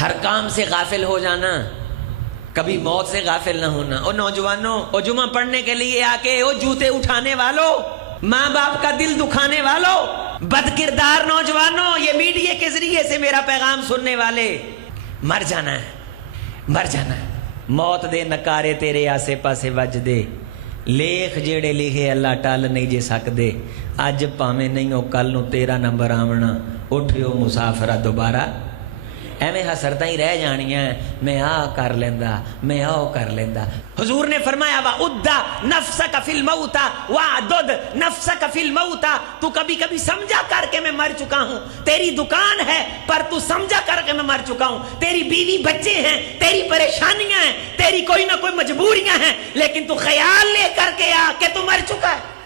ہر کام سے غافل ہو جانا، کبھی موت سے غافل نہ ہونا۔ اور نوجوانوں، اور جمعہ پڑھنے کے لیے آ کے وہ جوتے اٹھانے والوں، ماں باپ کا دل دکھانے والوں، بد کردار نوجوانوں، یہ میڈیا کے ذریعے سے میرا پیغام سننے والے، مر جانا ہے، مر جانا ہے۔ موت دے نکارے تیرے آسے پاسے وج دے، لیکھ جیڑے لکھے اللہ ٹال نہیں جے سکدے، اج پاویں نہیں ہو کل نو تیرا نمبر آونا، اٹھیو مسافرہ دوبارہ ایویں حسرتاں ہی رہ جانیاں، میں آ کر لیندا، میں آ کر لیندا۔ حضور نے فرمایا وَعُدَّ نَفْسَكَ فِي الْمَوْتَ وَعْدُدْ نَفْسَكَ فِي الْمَوْتَ، تو کبھی کبھی سمجھا کر کے میں مر چکا ہوں، تیری دکان ہے پر تو سمجھا کر کے میں مر چکا ہوں، تیری بیوی بچے ہیں، تیری پریشانیاں ہیں، تیری کوئی نہ کوئی مجبوریاں ہیں، لیکن تو خیال لے کر کے آ کہ تو مر چکا ہے۔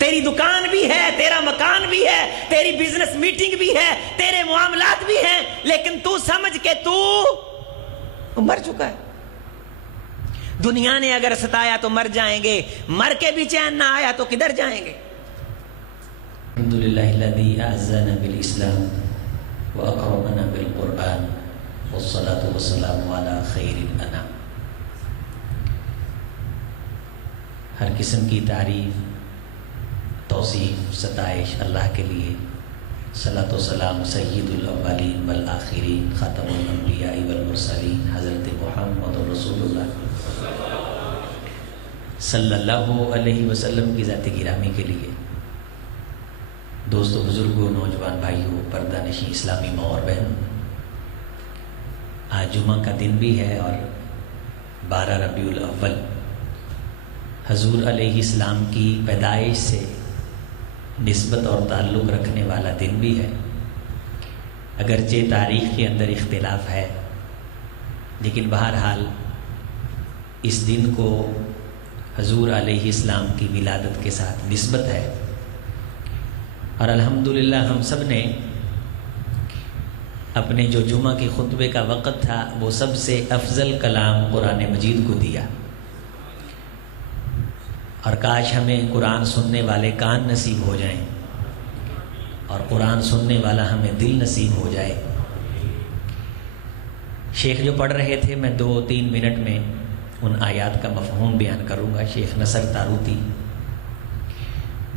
تیری دکان بھی ہے، تیرا مکان بھی ہے، تیری بزنس میٹنگ بھی ہے، تیرے معاملات بھی ہیں، لیکن تو سمجھ کے تو مر چکا ہے۔ دنیا نے اگر ستایا تو مر جائیں گے، مر کے بھی چین نہ آیا تو کدھر جائیں گے؟ الحمدللہ الذی اعزنا بالاسلام واکرمنا بالقرآن والصلاة والسلام علی خیر الانام۔ ہر قسم کی تعریف، توصیف، ستائش اللہ کے لیے، صلاۃ و سلام سید الاولین والآخرین، خاتم الانبیاء والمرسلین، حضرت محمد رسول اللہ صلی اللہ علیہ وسلم کی ذات گرامی کے لیے۔ دوستو، بزرگوں، نوجوان بھائیوں، پردہ نشین اسلامی ماں اور بہنوں، آج جمعہ کا دن بھی ہے اور 12 ربیع الاول حضور علیہ السلام کی پیدائش سے نسبت اور تعلق رکھنے والا دن بھی ہے۔ اگرچہ تاریخ کے اندر اختلاف ہے، لیکن بہرحال اس دن کو حضور علیہ السلام کی ولادت کے ساتھ نسبت ہے، اور الحمدللہ ہم سب نے اپنے جو جمعہ کے خطبے کا وقت تھا وہ سب سے افضل کلام قرآن مجید کو دیا، اور کاش ہمیں قرآن سننے والے کان نصیب ہو جائیں اور قرآن سننے والا ہمیں دل نصیب ہو جائے۔ شیخ جو پڑھ رہے تھے، میں 2-3 منٹ میں ان آیات کا مفہوم بیان کروں گا۔ شیخ نصر تاروتی،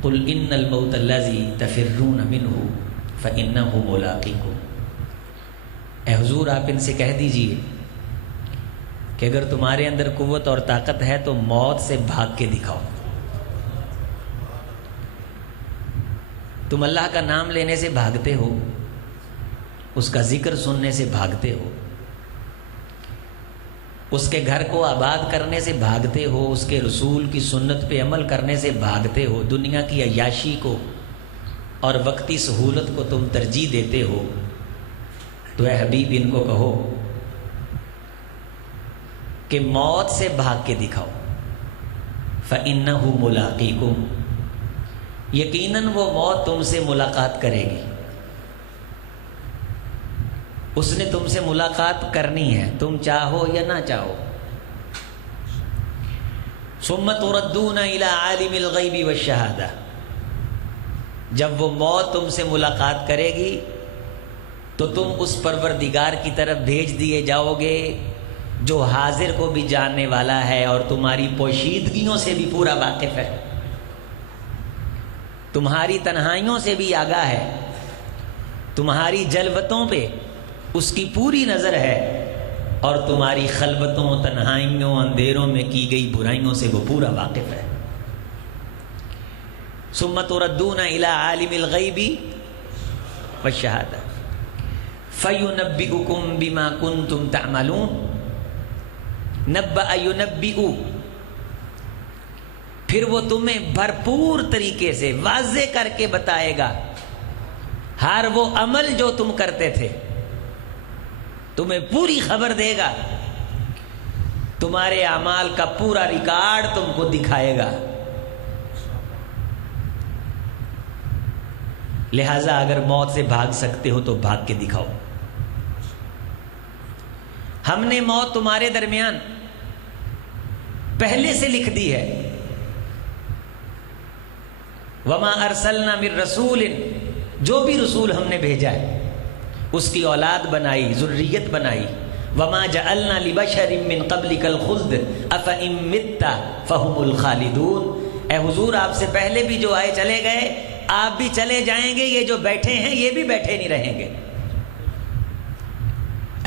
قُلْ إِنَّ الْمَوْتَ الَّذِي تَفِرُّونَ مِنْهُ فَإِنَّهُ مُلَاقِيكُمْ، اے حضور آپ ان سے کہہ دیجئے کہ اگر تمہارے اندر قوت اور طاقت ہے تو موت سے بھاگ کے دکھاؤ۔ تم اللہ کا نام لینے سے بھاگتے ہو، اس کا ذکر سننے سے بھاگتے ہو، اس کے گھر کو آباد کرنے سے بھاگتے ہو، اس کے رسول کی سنت پہ عمل کرنے سے بھاگتے ہو، دنیا کی عیاشی کو اور وقتی سہولت کو تم ترجیح دیتے ہو، تو اے حبیب ان کو کہو کہ موت سے بھاگ کے دکھاؤ۔ فَإِنَّهُ مُلَاقِيكُمْ، یقیناً وہ موت تم سے ملاقات کرے گی، اس نے تم سے ملاقات کرنی ہے، تم چاہو یا نہ چاہو۔ ثُمَّ تُرَدُّونَ إِلَىٰ عَالِمِ الْغَيْبِ وَالشَّهَادَةِ، جب وہ موت تم سے ملاقات کرے گی تو تم اس پروردگار کی طرف بھیج دیے جاؤ گے جو حاضر کو بھی جاننے والا ہے اور تمہاری پوشیدگیوں سے بھی پورا واقف ہے، تمہاری تنہائیوں سے بھی آگاہ ہے، تمہاری جلوتوں پہ اس کی پوری نظر ہے، اور تمہاری خلوتوں، تنہائیوں، اندھیروں میں کی گئی برائیوں سے وہ پورا واقف ہے۔ ثم تردون الى عالم الغیب والشہادہ فینبئکم بما کنتم تعملون۔ نبأ ینبئ، پھر وہ تمہیں بھرپور طریقے سے واضح کر کے بتائے گا ہر وہ عمل جو تم کرتے تھے، تمہیں پوری خبر دے گا، تمہارے اعمال کا پورا ریکارڈ تم کو دکھائے گا۔ لہذا اگر موت سے بھاگ سکتے ہو تو بھاگ کے دکھاؤ۔ ہم نے موت تمہارے درمیان پہلے سے لکھ دی ہے۔ وَمَا أَرْسَلْنَا مِن رَسُولٍ، جو بھی رسول ہم نے بھیجا ہے، اس کی اولاد بنائی، ذریت بنائی. وما جعلنا لبشر من قبلک الخلد افإن مت فهم الخالدون. اے حضور آپ سے پہلے بھی جو آئے چلے گئے، آپ بھی چلے جائیں گے، یہ جو بیٹھے ہیں یہ بھی بیٹھے نہیں رہیں گے.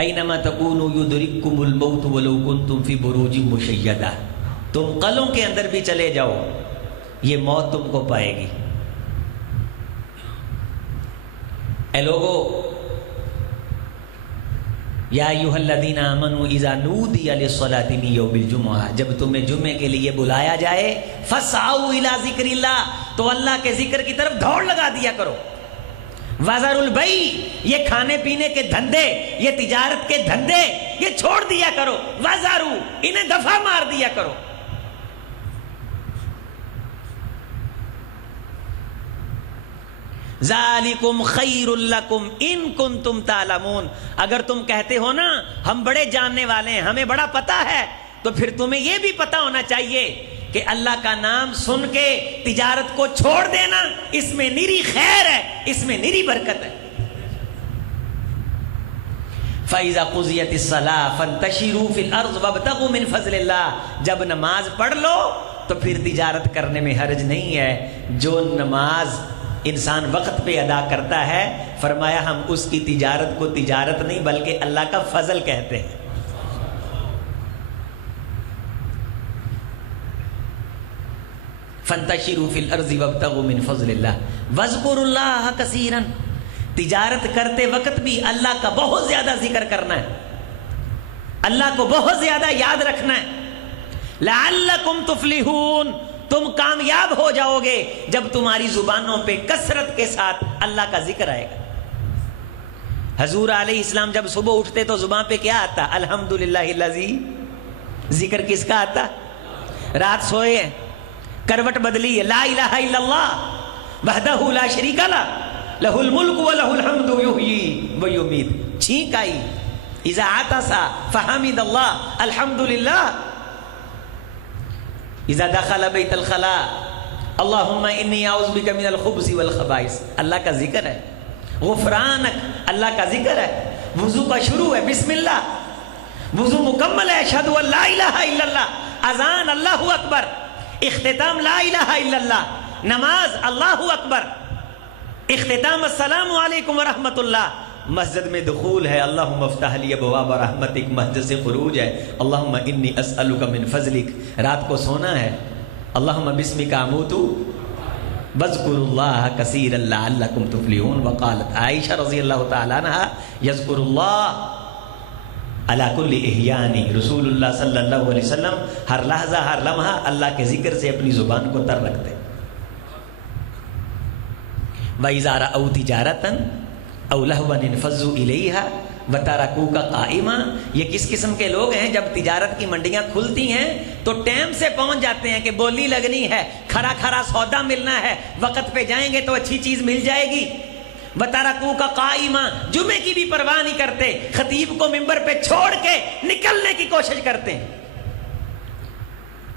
اینما تکونوا یدرککم الموت ولو کنتم فی بروج مشیدہ. تم قلعوں کے اندر بھی چلے جاؤ، یہ موت تم کو پائے گی. اے لوگو، یا ایھا الذین آمنوا اذا نودی للصلاۃ من یوم الجمعہ، جب تمہیں جمعے کے لیے بلایا جائے، فاسعوا الی ذکر اللہ، تو اللہ کے ذکر کی طرف دوڑ لگا دیا کرو. وذروا البیع، یہ کھانے پینے کے دھندے، یہ تجارت کے دھندے، یہ چھوڑ دیا کرو. وذروا، انہیں دفع مار دیا کرو. ذالکم خیر لکم ان کنتم تعلمون. اگر تم کہتے ہو نا ہم بڑے جاننے والے ہیں، ہمیں بڑا پتہ ہے، تو پھر تمہیں یہ بھی پتہ ہونا چاہیے کہ اللہ کا نام سن کے تجارت کو چھوڑ دینا، اس میں نری خیر ہے، اس میں نری برکت ہے. فَإِذَا قُضِيَتِ الصَّلَاةُ فَانتَشِرُوا فِي الْأَرْضِ وَابْتَغُوا مِنْ فَضْلِ اللَّهِ. جب نماز پڑھ لو تو پھر تجارت کرنے میں حرج نہیں ہے. جو نماز انسان وقت پہ ادا کرتا ہے، فرمایا ہم اس کی تجارت کو تجارت نہیں بلکہ اللہ کا فضل کہتے ہیں. فَانتَشِرُوا فِي الْأَرْضِ وَابْتَغُوا مِنْ فَضْلِ اللَّهِ وَاذْكُرُوا اللَّهَ كَثِيرًا. تجارت کرتے وقت بھی اللہ کا بہت زیادہ ذکر کرنا ہے، اللہ کو بہت زیادہ یاد رکھنا ہے. لَعَلَّكُمْ تُفْلِحُونَ، تم کامیاب ہو جاؤ گے جب تمہاری زبانوں پہ کثرت کے ساتھ اللہ کا ذکر آئے گا. حضور علیہ السلام جب صبح اٹھتے تو زبان پہ کیا آتا؟ الحمدللہ الذی. ذکر کس کا آتا؟ رات سوئے ہیں، کروٹ بدلی ہے، لا الہ الا اللہ وحدہ لا شریک لہ لہ الملک و لہ الحمد یحیی و یمیت. چھینک آئی، اذا عطس فحمد اللہ الحمدللہ. اذا دخل بیت الخلاء اللہم انی اعوذ بک من الخبث والخبائث. اللہ کا ذکر ہے. غفرانک، اللہ کا ذکر ہے. وضو کا شروع ہے بسم اللہ، وضو مکمل ہے اشہد ان لا الہ الا اللہ. اذان اللہ اکبر، اختتام لا الہ الا اللہ. نماز اللہ اکبر، اختتام السلام علیکم ورحمۃ اللہ. مسجد میں دخول ہے اللہم افتح لی ابواب رحمتک. مسجد سے خروج ہے اللہم انی اسألک من فضلک. رات کو سونا ہے اللہم بسمک اموت واذکروا اللہ کثیرا لعلکم تفلحون. وقالت عائشہ رضی اللہ تعالی عنہا یذکر اللہ علی کل احیان. رسول اللہ صلی اللہ علیہ وسلم ہر لحظہ ہر لمحہ اللہ کے ذکر سے اپنی زبان کو تر رکھتے. وَإِذَا رَأَوْا تِجَارَةً او لہوا انفضوا الیہا وترکوک قائما. یہ کس قسم کے لوگ ہیں؟ جب تجارت کی منڈیاں کھلتی ہیں تو ٹائم سے پہنچ جاتے ہیں کہ بولی لگنی ہے، کھرا کھرا سودا ملنا ہے، وقت پہ جائیں گے تو اچھی چیز مل جائے گی. وترکوک قائما، جمعے کی بھی پرواہ نہیں کرتے، خطیب کو ممبر پہ چھوڑ کے نکلنے کی کوشش کرتے ہیں.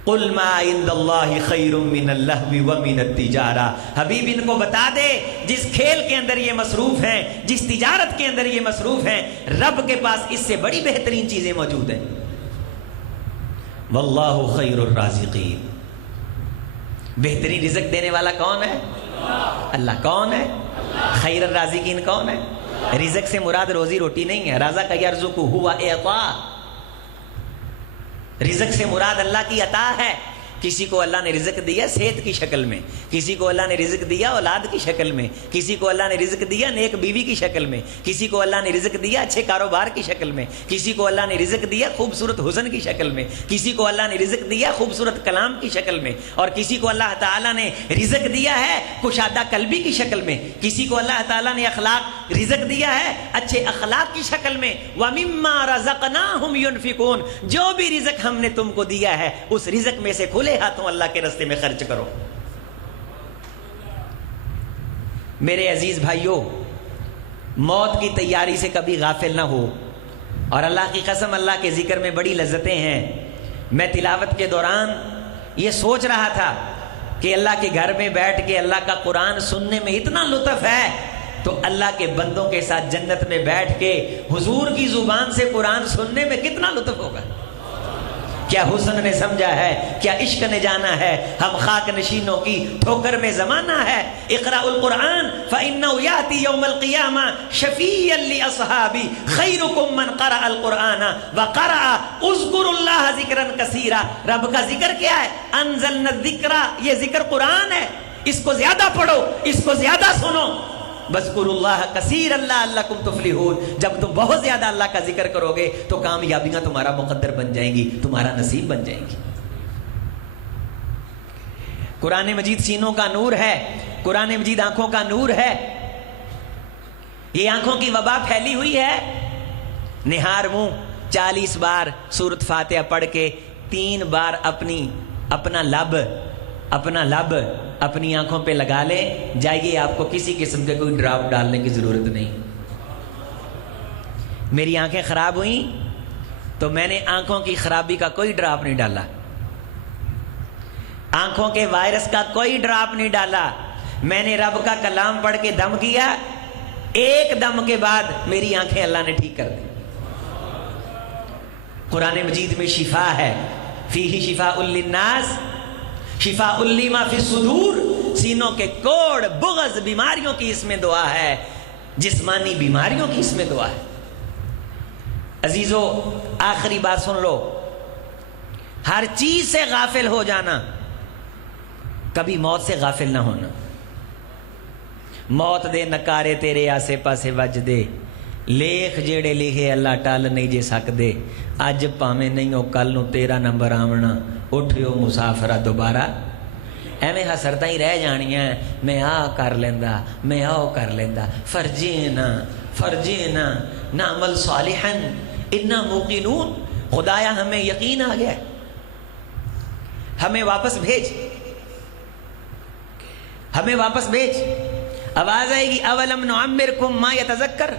قل ما عند اللہ خیر من اللہو ومن التجارہ. حبیب ان کو بتا دے جس کھیل کے اندر یہ مصروف ہیں، جس تجارت کے اندر یہ مصروف ہیں، رب کے پاس اس سے بڑی بہترین چیزیں موجود ہیں. واللہ خیر الرازقین. بہترین رزق دینے والا کون ہے؟ اللہ. کون ہے؟ خیر الرازقین کون ہے؟ رزق سے مراد روزی روٹی نہیں ہے. رزق یرزق ہوا اعطاء. رزق سے مراد اللہ کی عطا ہے. کسی کو اللہ نے رزق دیا صحت کی شکل میں، کسی کو اللہ نے رزق دیا اولاد کی شکل میں، کسی کو اللہ نے رزق دیا نیک بیوی کی شکل میں، کسی کو اللہ نے رزق دیا اچھے کاروبار کی شکل میں، کسی کو اللہ نے رزق دیا خوبصورت حسن کی شکل میں، کسی کو اللہ نے رزق دیا خوبصورت کلام کی شکل میں، اور کسی کو اللہ تعالیٰ نے رزق دیا ہے کشادہ قلبی کی شکل میں، کسی کو اللہ تعالیٰ نے اخلاق رزق دیا ہے اچھے اخلاق کی شکل میں. وَمِمَّا رَزَقْنَاهُمْ يُنْفِقُونَ. جو بھی رزق ہم نے تم کو دیا ہے اس رزق میں سے کھلے ہاتھوں اللہ کے راستے میں خرچ کرو. میرے عزیز بھائیوں، موت کی تیاری سے کبھی غافل نہ ہو. اور اللہ کی قسم اللہ کے ذکر میں بڑی لذتیں ہیں. میں تلاوت کے دوران یہ سوچ رہا تھا کہ اللہ کے گھر میں بیٹھ کے اللہ کا قرآن سننے میں اتنا لطف ہے تو اللہ کے بندوں کے ساتھ جنت میں بیٹھ کے حضور کی زبان سے قرآن سننے میں کتنا لطف ہوگا. کیا حسن نے سمجھا ہے, کیا عشق نے جانا ہے. ہم خاک نشینوں کی ٹھوکر میں زمانہ ہے. اقرأ القرآن فإنه يأتي يوم القيامة شفيعا لأصحابي خيركم من قرأ القرآن وقرأ اذكروا الله ذکرا کثیرا. رب کا ذکر کیا ہے؟ انزلنا الذکر, یہ ذکر قرآن ہے, اس کو زیادہ پڑھو, اس کو زیادہ سنو. وَاذْكُرُوا اللَّهَ كَثِيرًا لَعَلَّكُمْ تُفْلِحُونَ. جب تم بہت زیادہ اللہ کا ذکر کرو گے تو کامیابیاں تمہارا مقدر بن جائیں گی, تمہارا نصیب بن جائیں گی. قرآن مجید سینوں کا نور ہے, قرآن مجید آنکھوں کا نور ہے. یہ آنکھوں کی وبا پھیلی ہوئی ہے. نہار منہ 40 بار سورۃ فاتحہ پڑھ کے 3 بار اپنا لب اپنی آنکھوں پہ لگا لے, جائیے, آپ کو کسی قسم کے کوئی ڈراپ ڈالنے کی ضرورت نہیں. میری آنکھیں خراب ہوئیں تو میں نے آنکھوں کی خرابی کا کوئی ڈراپ نہیں ڈالا, آنکھوں کے وائرس کا کوئی ڈراپ نہیں ڈالا. میں نے رب کا کلام پڑھ کے دم کیا, ایک دم کے بعد میری آنکھیں اللہ نے ٹھیک کر دی. قرآن مجید میں شفا ہے, فیہ شفاء للناس شفاء لما فی الصدور. سینوں کے کوڑ, بغض, بیماریوں کی اس میں دعا ہے, جسمانی بیماریوں کی اس میں دعا ہے. عزیزو, آخری بات سن لو, ہر چیز سے غافل ہو جانا, کبھی موت سے غافل نہ ہونا. موت دے نکارے تیرے آسے پاسے وج دے, لیخ جیڑے لکھے اللہ ٹال نہیں جے سکدے. اج پاویں نہیں ہو کل نو تیرا نمبر آونا, اٹھیو مسافرہ دوبارہ. ایویں حسرتاں ہی رہ جانیاں, میں آ کر لیندا, میں آؤ کر لیندا. فرجینا نعمل صالحا انا موقنون. خدایا ہمیں یقین آ گیا, ہمیں واپس بھیج, ہمیں واپس بھیج. آواز آئے گی اولم نعمرکم ما یتذکر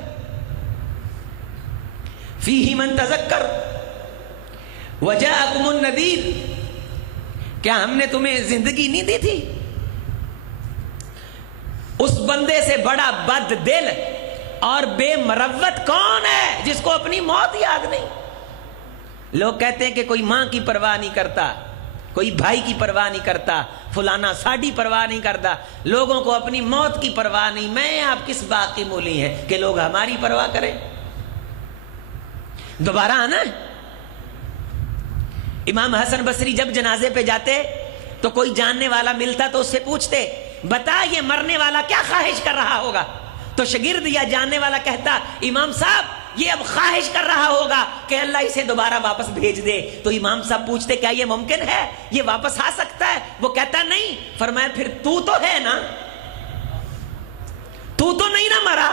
فیہ من تذکر وجاءکم النذیر. کیا ہم نے تمہیں زندگی نہیں دی تھی؟ اس بندے سے بڑا بد دل اور بے مروت کون ہے جس کو اپنی موت یاد نہیں؟ لوگ کہتے ہیں کہ کوئی ماں کی پرواہ نہیں کرتا, کوئی بھائی کی پرواہ نہیں کرتا, فلانا ساڈی پرواہ نہیں کرتا. لوگوں کو اپنی موت کی پرواہ نہیں. میں آپ کس بات کی مولی ہیں کہ لوگ ہماری پرواہ کریں؟ دوبارہ آنا ہے. امام حسن بصری جب جنازے پہ جاتے تو کوئی جاننے والا ملتا تو اس سے پوچھتے, بتا یہ مرنے والا کیا خواہش کر رہا ہوگا؟ تو شاگرد یا جاننے والا کہتا, امام صاحب یہ اب خواہش کر رہا ہوگا کہ اللہ اسے دوبارہ واپس بھیج دے. تو امام صاحب پوچھتے, کیا یہ ممکن ہے, یہ واپس آ سکتا ہے؟ وہ کہتا نہیں. فرمایا پھر تو ہے نا, تو نہیں نہ مرا.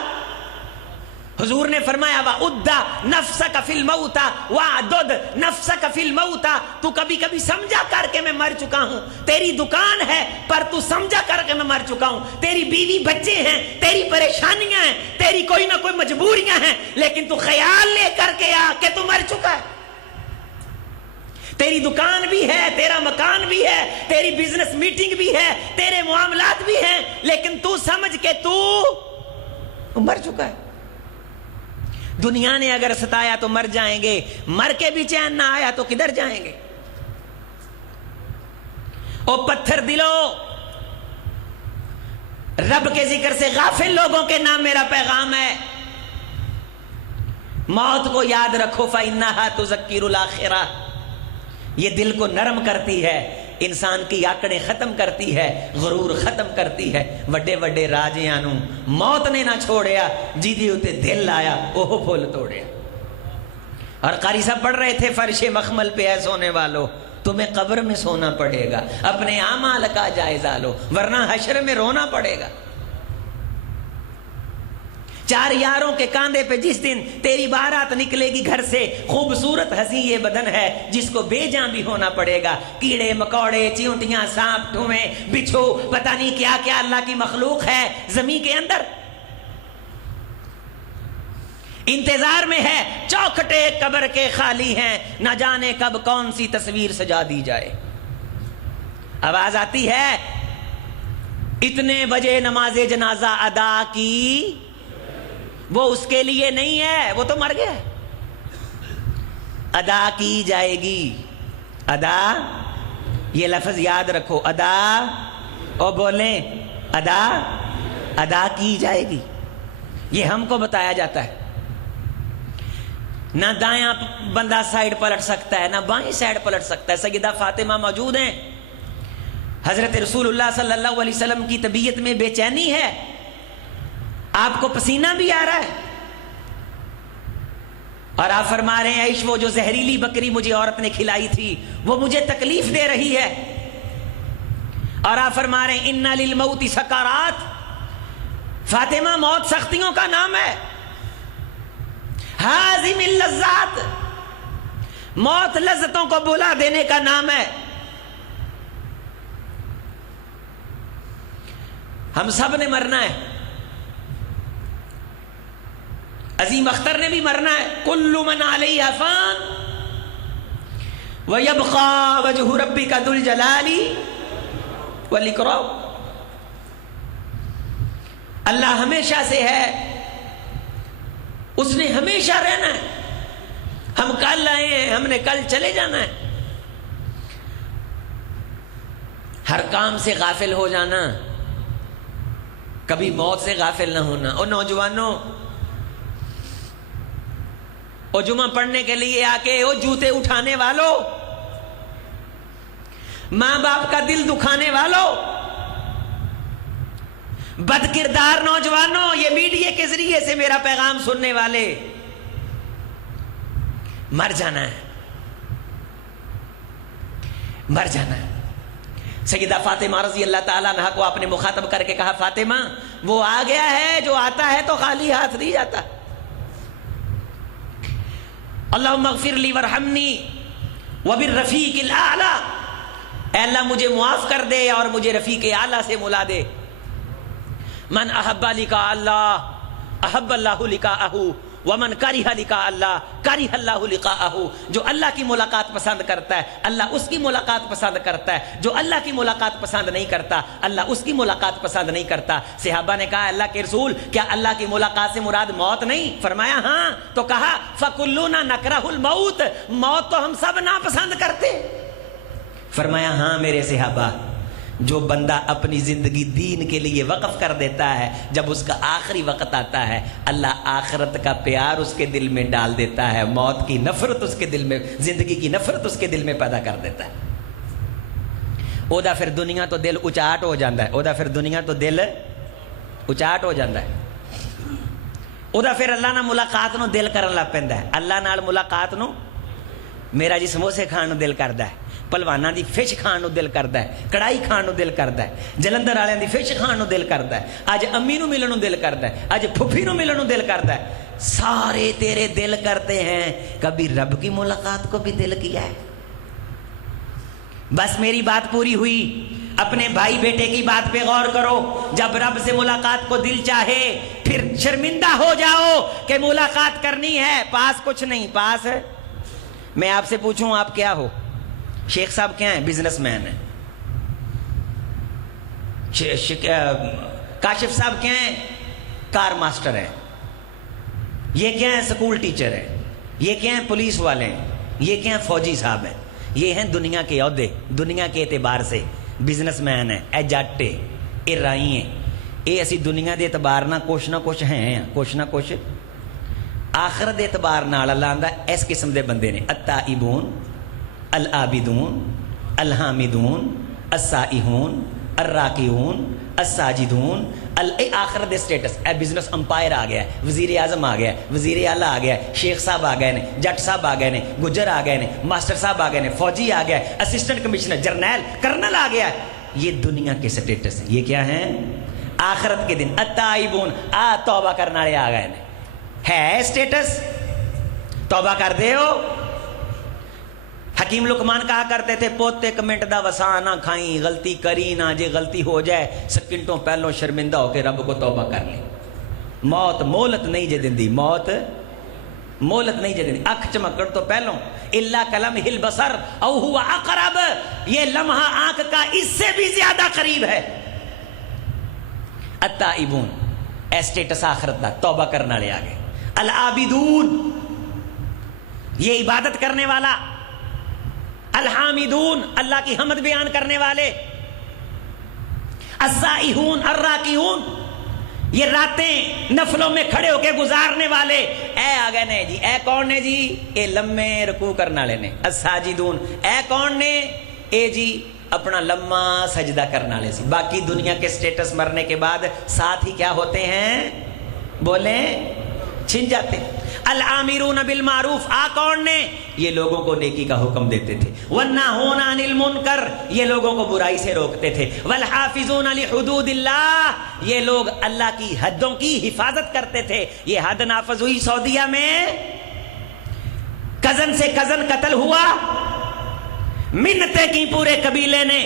حضور نے فرمایا وَعُدَّ نَفْسَكَ فِي الْمَوْتَ وَعَدُدْ نَفْسَكَ فِي الْمَوْتَ. تو کبھی کبھی سمجھا کر کے میں مر چکا ہوں. تیری دکان ہے پر تو سمجھا کر کے میں مر چکا ہوں. تیری بیوی بچے ہیں, تیری پریشانیاں ہیں, تیری کوئی نہ کوئی مجبوریاں ہیں, لیکن تو خیال لے کر کے آ کہ تو مر چکا ہے. تیری دکان بھی ہے, تیرا مکان بھی ہے, تیری بزنس میٹنگ بھی ہے, تیرے معاملات بھی ہیں, لیکن تو سمجھ کے تو مر چکا ہے. دنیا نے اگر ستایا تو مر جائیں گے, مر کے بھی چین نہ آیا تو کدھر جائیں گے؟ او پتھر دلو, رب کے ذکر سے غافل لوگوں کے نام میرا پیغام ہے. موت کو یاد رکھو, فَإِنَّهَا تُذَكِّرُ الْآخِرَةَ. یہ دل کو نرم کرتی ہے, انسان کی آکڑیں ختم کرتی ہے, غرور ختم کرتی ہے. وڈے وڈے راجیاں نو موت نے نہ چھوڑیا, جیدی ہوتے دل آیا اوہ پھول توڑیا. اور قاری صاحب پڑھ رہے تھے, فرش مخمل پہ ہے سونے والو, تمہیں قبر میں سونا پڑے گا, اپنے اعمال کا جائزہ لو ورنہ حشر میں رونا پڑے گا. 4 یاروں کے کاندھے پہ جس دن تیری بارات نکلے گی گھر سے, خوبصورت ہنسی یہ بدن ہے جس کو بے جان بھی ہونا پڑے گا. کیڑے مکوڑے, چیونٹیاں, سانپ, ٹھوئیں, بچھو, پتہ نہیں کیا کیا اللہ کی مخلوق ہے زمین کے اندر, انتظار میں ہے. چوکھٹے قبر کے خالی ہیں, نہ جانے کب کون سی تصویر سجا دی جائے. آواز آتی ہے, اتنے بجے نماز جنازہ ادا کی، وہ اس کے لیے نہیں ہے، وہ تو مر گیا ہے، ادا کی جائے گی۔ ادا، یہ لفظ یاد رکھو، ادا، اور بولیں ادا، ادا کی جائے گی، یہ ہم کو بتایا جاتا ہے۔ نہ دایاں بندہ سائڈ پلٹ سکتا ہے، نہ بائیں سائڈ پلٹ سکتا ہے۔ سیدہ فاطمہ موجود ہیں، حضرت رسول اللہ صلی اللہ علیہ وسلم کی طبیعت میں بے چینی ہے، آپ کو پسینہ بھی آ رہا ہے، اور آپ فرما رہے ہیں عائش وہ جو زہریلی بکری مجھے عورت نے کھلائی تھی وہ مجھے تکلیف دے رہی ہے، اور آپ فرما رہے ہیں اِنَّ لِلْمَوْتِ سَكَرَاتٍ، فاطمہ موت سختیوں کا نام ہے، حازم اللذات، موت لذتوں کو بلا دینے کا نام ہے۔ ہم سب نے مرنا ہے، عظیم اختر نے بھی مرنا ہے، کل من علیہا فان ویبقى وجہ ربک ذو الجلال والاکرام۔ اللہ ہمیشہ سے ہے، اس نے ہمیشہ رہنا ہے، ہم کل آئے ہیں، ہم نے کل چلے جانا ہے۔ ہر کام سے غافل ہو جانا، کبھی موت سے غافل نہ ہونا۔ اور نوجوانوں، اور جمعہ پڑھنے کے لیے آ کے وہ جوتے اٹھانے والوں، ماں باپ کا دل دکھانے والوں، بد کردار نوجوانوں، یہ میڈیا کے ذریعے سے میرا پیغام سننے والے، مر جانا ہے، مر جانا ہے۔ سیدہ فاطمہ رضی اللہ تعالیٰ عنہا کو آپ نے مخاطب کر کے کہا فاطمہ وہ آ گیا ہے جو آتا ہے تو خالی ہاتھ نہیں جاتا۔ اللہم اغفر لی ورحمنی وبالرفیق الاعلی، اے اللہ مجھے معاف کر دے اور مجھے رفیق اعلیٰ سے ملا دے۔ من احب لقاء اللہ احب اللہ لقاءہ ومن کرہ لقاء اللہ کرہ اللہ لقاءہ، جو اللہ کی ملاقات پسند کرتا ہے اللہ اس کی ملاقات پسند کرتا ہے، جو اللہ کی ملاقات پسند نہیں کرتا اللہ اس کی ملاقات پسند نہیں کرتا۔ صحابہ نے کہا اللہ کے رسول کیا اللہ کی ملاقات سے مراد موت نہیں؟ فرمایا ہاں، تو کہا فَكُلُّنَا نَكْرَهُ الْمَوْتِ، موت تو ہم سب ناپسند کرتے۔ فرمایا ہاں میرے صحابہ، جو بندہ اپنی زندگی دین کے لیے وقف کر دیتا ہے جب اس کا آخری وقت آتا ہے اللہ آخرت کا پیار اس کے دل میں ڈال دیتا ہے، موت کی نفرت اس کے دل میں، زندگی کی نفرت اس کے دل میں پیدا کر دیتا ہے۔ او دا پھر دنیا تو دل اچاٹ ہو جاتا ہے، او دا پھر دنیا تو دل اچاٹ ہو جاتا ہے، او دا پھر اللہ نال ملاقات نو دل کرن لگ پیندا ہے۔ اللہ نال ملاقات نو میرا جی سموسے کھان نو دل کردا ہے، پلوانا دی فش کھان نو دل کردا ہے، کڑائی کھان نو دل کردا ہے، جلندر والے دی فش کھان نو دل کردا ہے، اج امی نو ملن نو دل کردا ہے، اج پھپھی نو ملن نو دل کردا ہے، سارے تیرے دل کرتے ہیں، کبھی رب کی ملاقات کو بھی دل کیا ہے؟ بس میری بات پوری ہوئی، اپنے بھائی بیٹے کی بات پہ غور کرو، جب رب سے ملاقات کو دل چاہے پھر شرمندہ ہو جاؤ کہ ملاقات کرنی ہے، پاس کچھ نہیں، پاس میں آپ سے پوچھوں آپ کیا ہو؟ شیخ صاحب کیا ہیں؟ بزنس مین ہیں۔ کاشف صاحب کیا ہیں؟ کار ماسٹر ہیں۔ یہ کیا ہیں؟ سکول ٹیچر ہیں۔ یہ کیا ہیں؟ پولیس والے ہیں۔ یہ کیا ہیں؟ فوجی صاحب ہیں۔ یہ ہیں دنیا کے عہدے، دنیا کے اعتبار سے بزنس مین ہیں، اے جٹ ہے، اے رائی ہیں، اے اسی دنیا دے اعتبار نہ کچھ ہیں، کچھ نہ کچھ آخرت دے اعتبار نال اللہ آندا اس قسم دے بندے نے التائبون العابدون الحامدون السائحون الراکعون الساجدون آخرت دے سٹیٹس، اے بزنس امپائر آ گیا ہے، وزیر اعظم آ گیا ہے، وزیر اعلیٰ آ گیا ہے، شیخ صاحب آ گئے نے، جٹ صاحب آ گئے نے، گجر آ گئے نے، ماسٹر صاحب آ گئے نے، فوجی آ گیا ہے، اسسٹنٹ کمشنر، جرنیل، کرنل آ گیا ہے۔ یہ دنیا کے سٹیٹس ہیں، یہ کیا ہیں؟ آخرت کے دن التائبون، توبہ کرنے والے آ گئے نے، ہے سٹیٹس، توبہ کر دے ہو۔ حکیم لقمان کہا کرتے تھے پوت ایک منٹ دا وسا نہ کھائیں، غلطی کری نہ، جے غلطی ہو جائے سکنٹوں پہلوں شرمندہ ہو کے رب کو توبہ کر لے۔ موت مولت نہیں جے دیندی، موت مولت نہیں جے دیندی، اکھ چمکڑ تو پہلوں الا کلمہ البصر او هو اقرب، یہ لمحہ آنکھ کا اس سے بھی زیادہ قریب ہے۔ التائبون اے سٹیٹس آخرت دا توبہ کرنے والے آ گئے. العابدون یہ عبادت کرنے والا. الحامدون اللہ کی حمد بیان کرنے والے. السائحون الراکعون یہ راتیں نفلوں میں کھڑے ہو کے گزارنے والے. اے آ گئے نے جی. اے کون نے جی؟ اے لمے رکوع کرنے والے نے. الساجدون اے کون نے؟ اے جی اپنا لمبا سجدہ کرنے والے سی. باقی دنیا کے سٹیٹس مرنے کے بعد ساتھ ہی کیا ہوتے ہیں؟ بولیں چھن جاتے. الامرون بالمعروف آ کون نے؟ یہ لوگوں کو نیکی کا حکم دیتے تھے. والناہون عن المنکر یہ لوگوں کو برائی سے روکتے تھے. والحافظون لحدود اللہ یہ لوگ اللہ کی حدوں کی حفاظت کرتے تھے. یہ حد نافذ ہوئی سعودیہ میں، کزن سے کزن قتل ہوا، منتیں کی پورے قبیلے نے،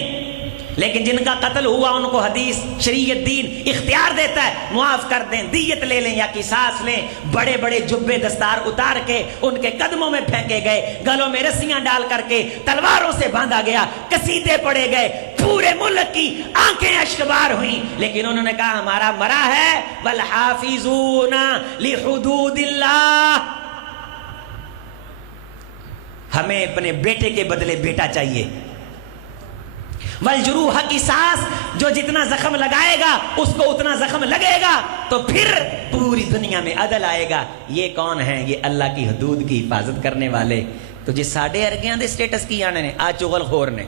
لیکن جن کا قتل ہوا ان کو حدیث شریعت دین اختیار دیتا ہے معاف کر دیں، دیت لے لیں یا قصاص لیں. بڑے بڑے جبے دستار اتار کے ان کے قدموں میں پھینکے گئے، گلوں میں رسیاں ڈال کر کے تلواروں سے باندھا گیا، قصیدے پڑے گئے، پورے ملک کی آنکھیں اشکبار ہوئیں. لیکن انہوں نے کہا ہمارا مرا ہے. والحافظون لحدود اللہ ہمیں اپنے بیٹے کے بدلے بیٹا چاہیے. والجروح قصاص جو جتنا زخم لگائے گا اس کو اتنا زخم لگے گا. تو پھر پوری دنیا میں عدل آئے گا. یہ کون ہیں؟ یہ اللہ کی حدود کی حفاظت کرنے والے. تو جی ساڈے ارگیاں دے سٹیٹس کی آنے نے؟ آ چغل خور نے،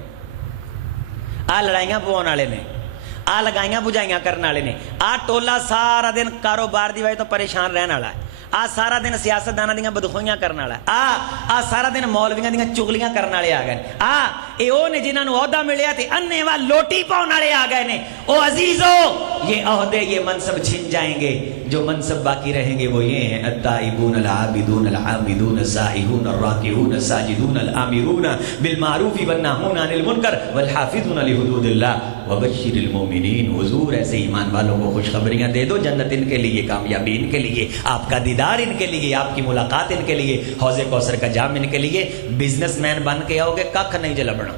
آ لڑائیاں پواؤن والے نے، آ لگائیاں بجائیاں کرنے والے نے، آ ٹولا سارا دن کاروبار دی وجہ تو پریشان رہنے والا ہے، آ سارا دن سیاستداناں دیاں بدخوئیاں کرنے والا ہے، آ سارا دن مولویاں دیاں چغلیاں کرنے والے آ گئے. اے او نے جنہاں نوں عہدہ ملیا تے انے وا لوٹی پاؤن والے آ گئے نے. او عزیزو یہ عہدے یہ منصب چھن جائیں گے، جو منصب باقی رہیں گے وہ یہ ہیں: التائبون العابدون الحامدون السائحون الراکعون الساجدون الآمرون بالمعروف والناہون عن المنکر والحافظون لحدود اللہ وبشر المؤمنین. حضور ایسے ایمان والوں کو خوشخبریاں دے دو، جنت ان کے لیے، کامیابی ان کے لیے، آپ کا دیدار ان کے لیے، آپ کی ملاقات ان کے لیے، حوض کوثر کا جام ان کے لیے. بزنس مین بن کے آؤ گے ککھ نہیں جلبنا.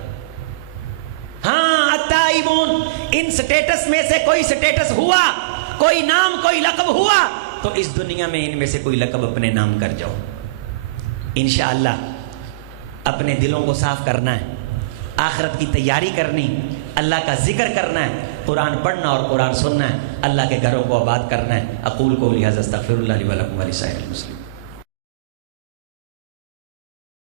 ہاں التائبون ان سٹیٹس میں سے کوئی سٹیٹس ہوا، کوئی نام کوئی لقب ہوا تو اس دنیا میں ان میں سے کوئی لقب اپنے نام کر جاؤ. انشاءاللہ اپنے دلوں کو صاف کرنا ہے، آخرت کی تیاری کرنی، اللہ کا ذکر کرنا ہے، قرآن پڑھنا اور قرآن سننا ہے، اللہ کے گھروں کو آباد کرنا ہے. اقول قولی ھذا استغفر اللہ لی ولکم ولسائر المسلمین.